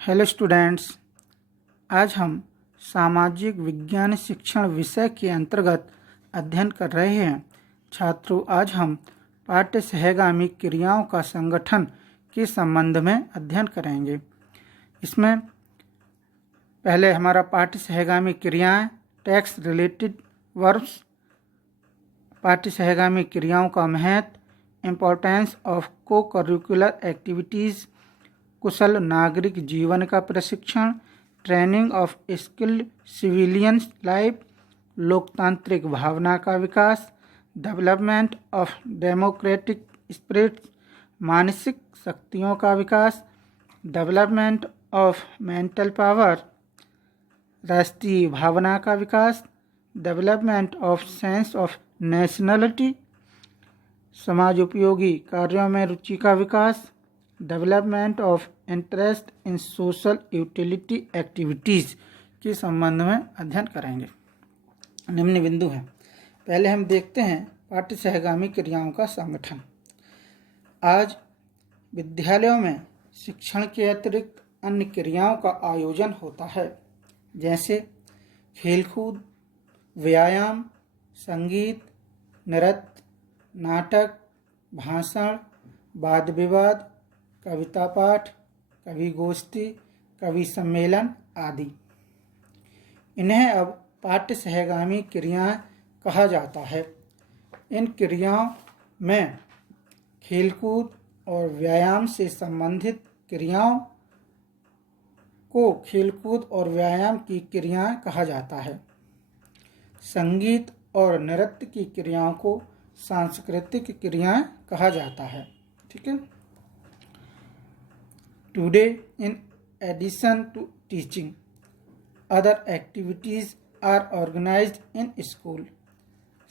Hello students, आज हम सामाजिक विज्ञान शिक्षण विषय के अंतर्गत अध्ययन कर रहे हैं। छात्रों, आज हम पाठ्य सहगामी क्रियाओं का संगठन के संबंध में अध्ययन करेंगे। इसमें पहले हमारा पाठ्य सहगामी क्रियाएं, टेक्स्ट रिलेटेड वर्ब्स, पाठ्य सहगामी क्रियाओं का महत्व, importance of co curricular activities, कुशल नागरिक जीवन का प्रशिक्षण, training of skilled civilian life, लोकतांत्रिक भावना का विकास, डेवलपमेंट ऑफ डेमोक्रेटिक स्पिरिट, मानसिक शक्तियों का विकास, डेवलपमेंट ऑफ मेंटल पावर, राष्ट्रीय भावना का विकास, development of sense of nationality, समाज उपयोगी कार्यों में रुचि का विकास, development of interest in social utility activities के संबंध में अध्ययन करेंगे। निम्न बिंदु हैं। पहले हम देखते हैं पाठ्य सहगामी क्रियाओं का संगठन। आज विद्यालयों में शिक्षण के अतिरिक्त अन्य क्रियाओं का आयोजन होता है, जैसे खेलकूद, व्यायाम, संगीत, नृत्य, नाटक, भाषण, वाद विवाद, कविता पाठ, कवि गोष्ठी, कवि सम्मेलन आदि। इन्हें अब पाठ्य सहगामी क्रियाएं कहा जाता है। इन क्रियाओं में खेलकूद और व्यायाम से संबंधित क्रियाओं को खेलकूद और व्यायाम की क्रियाएं कहा जाता है। संगीत और नृत्य की क्रियाओं को सांस्कृतिक क्रियाएं कहा जाता है। ठीक है। Today, in addition to teaching, other activities are organized in school,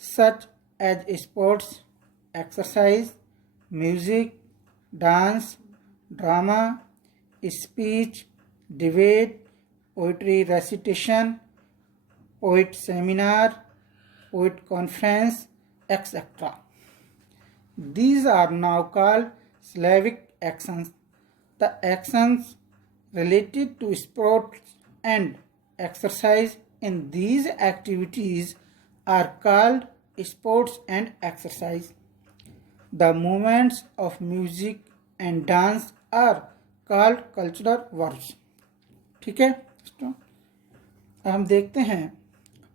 such as sports, exercise, music, dance, drama, speech, debate, poetry recitation, poet seminar, poet conference, etc. These are now called Slavic actions. The actions related to sports and exercise in these activities are called sports and exercise. The movements of music and dance are called cultural verbs. ठीक है। अब हम देखते हैं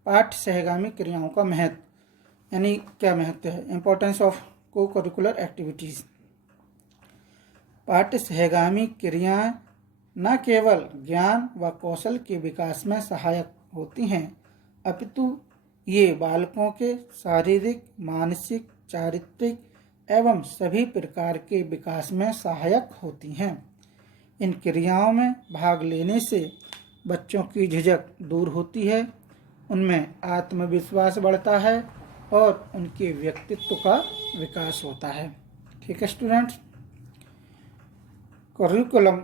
पाठ्य सहगामी क्रियाओं का महत्व, यानी क्या महत्व है। Importance of co curricular activities. पाठ्य सहगामी क्रियाएं न केवल ज्ञान व कौशल के विकास में सहायक होती हैं, अपितु ये बालकों के शारीरिक, मानसिक, चारित्रिक एवं सभी प्रकार के विकास में सहायक होती हैं। इन क्रियाओं में भाग लेने से बच्चों की झिझक दूर होती है, उनमें आत्मविश्वास बढ़ता है और उनके व्यक्तित्व का विकास होता है। ठीक है students. Curriculum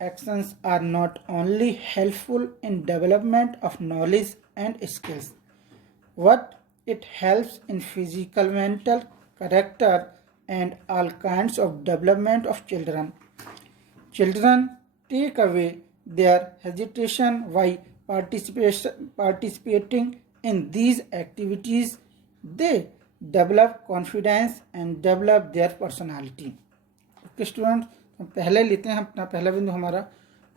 actions are not only helpful in development of knowledge and skills, but it helps in physical, mental, character and all kinds of development of children. Children take away their hesitation by participating in these activities. They develop confidence and develop their personality. Okay, students. पहले लेते हैं अपना पहला बिंदु हमारा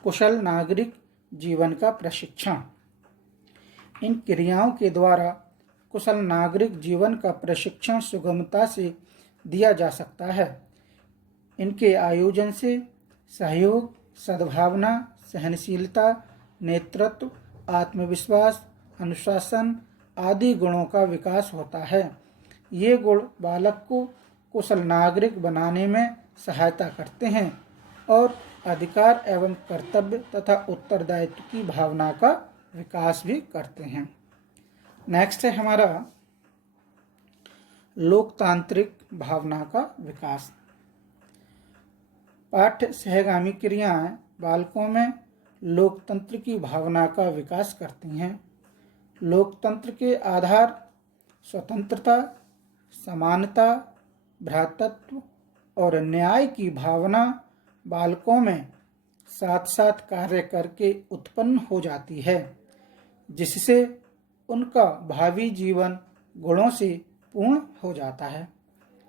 कुशल नागरिक जीवन का प्रशिक्षण। इन क्रियाओं के द्वारा कुशल नागरिक जीवन का प्रशिक्षण सुगमता से दिया जा सकता है। इनके आयोजन से सहयोग, सद्भावना, सहनशीलता, नेतृत्व, आत्मविश्वास, अनुशासन आदि गुणों का विकास होता है। ये गुण बालक को कुशल नागरिक बनाने में सहायता करते हैं और अधिकार एवं कर्तव्य तथा उत्तरदायित्व की भावना का विकास भी करते हैं। नेक्स्ट है हमारा लोकतांत्रिक भावना का विकास। पाठ्य सहगामी क्रियाएं बालकों में लोकतंत्र की भावना का विकास करती हैं। लोकतंत्र के आधार स्वतंत्रता, समानता, भ्रातृत्व और न्याय की भावना बालकों में साथ साथ कार्य करके उत्पन्न हो जाती है, जिससे उनका भावी जीवन गुणों से पूर्ण हो जाता है।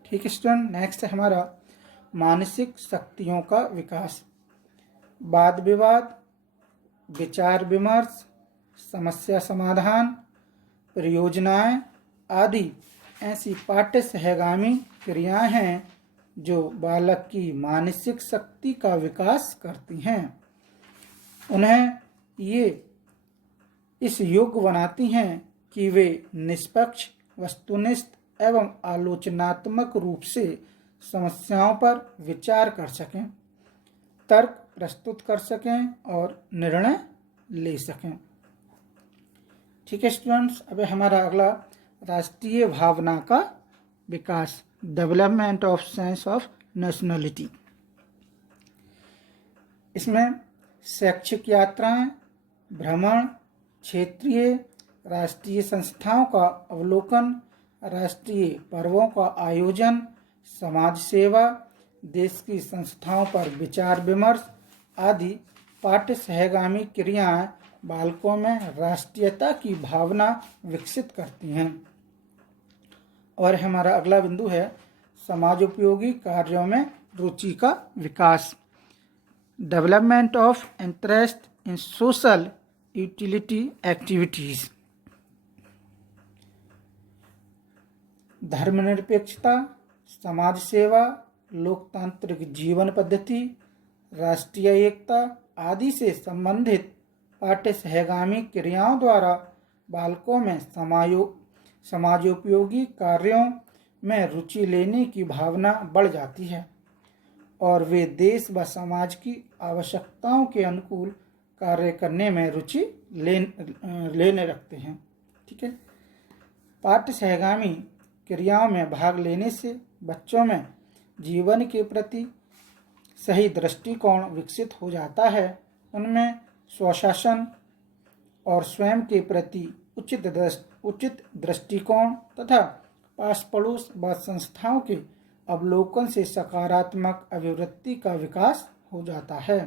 ठीक है स्टूडेंट, नेक्स्ट है हमारा मानसिक शक्तियों का विकास। वाद विवाद, विचार विमर्श, समस्या समाधान, परियोजनाएं आदि ऐसी पाठ्य सहगामी क्रियाएं हैं जो बालक की मानसिक शक्ति का विकास करती हैं। उन्हें ये इस योग्य बनाती हैं कि वे निष्पक्ष, वस्तुनिष्ठ एवं आलोचनात्मक रूप से समस्याओं पर विचार कर सकें, तर्क प्रस्तुत कर सकें और निर्णय ले सकें। ठीक है स्टूडेंट्स, अब हमारा अगला राष्ट्रीय भावना का विकास, development of sense of nationality. इसमें शैक्षिक यात्राएं, भ्रमण, क्षेत्रीय राष्ट्रीय संस्थाओं का अवलोकन, राष्ट्रीय पर्वों का आयोजन, समाज सेवा, देश की संस्थाओं पर विचार विमर्श आदि पाठ्य सहगामी क्रियाएं बालकों में राष्ट्रीयता की भावना विकसित करती हैं। और हमारा अगला बिंदु है समाजोपयोगी कार्यों में रुचि का विकास, development of interest in social utility activities. धर्मनिरपेक्षता, समाज सेवा, लोकतांत्रिक जीवन पद्धति, राष्ट्रीय एकता आदि से संबंधित पाठ्य सहगामी क्रियाओं द्वारा बालकों में समाजोपयोगी कार्यों में रुचि लेने की भावना बढ़ जाती है और वे देश व समाज की आवश्यकताओं के अनुकूल कार्य करने में रुचि लेने रखते हैं। ठीक है, पाठ्य सहगामी क्रियाओं में भाग लेने से बच्चों में जीवन के प्रति सही दृष्टिकोण विकसित हो जाता है। उनमें स्वशासन और स्वयं के प्रति उचित दृष्टिकोण तथा पास पड़ोस व संस्थाओं के अवलोकन से सकारात्मक अभिवृत्ति का विकास हो जाता है।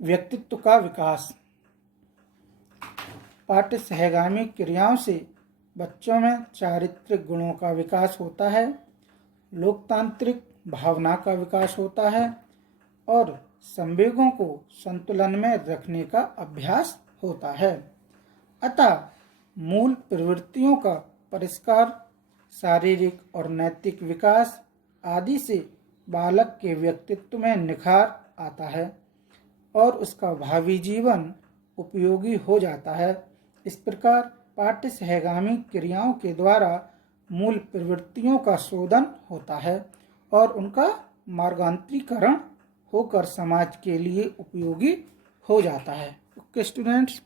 व्यक्तित्व का विकास, पाठ्य सहगामी क्रियाओं से बच्चों में चारित्रिक गुणों का विकास होता है, लोकतांत्रिक भावना का विकास होता है और संवेगों को संतुलन में रखने का अभ्यास होता है। अतः मूल प्रवृत्तियों का परिष्कार, शारीरिक और नैतिक विकास आदि से बालक के व्यक्तित्व में निखार आता है और उसका भावी जीवन उपयोगी हो जाता है। इस प्रकार पाठ्य सहगामी क्रियाओं के द्वारा मूल प्रवृत्तियों का शोधन होता है और उनका मार्गांतरीकरण होकर समाज के लिए उपयोगी हो जाता है। Okay students.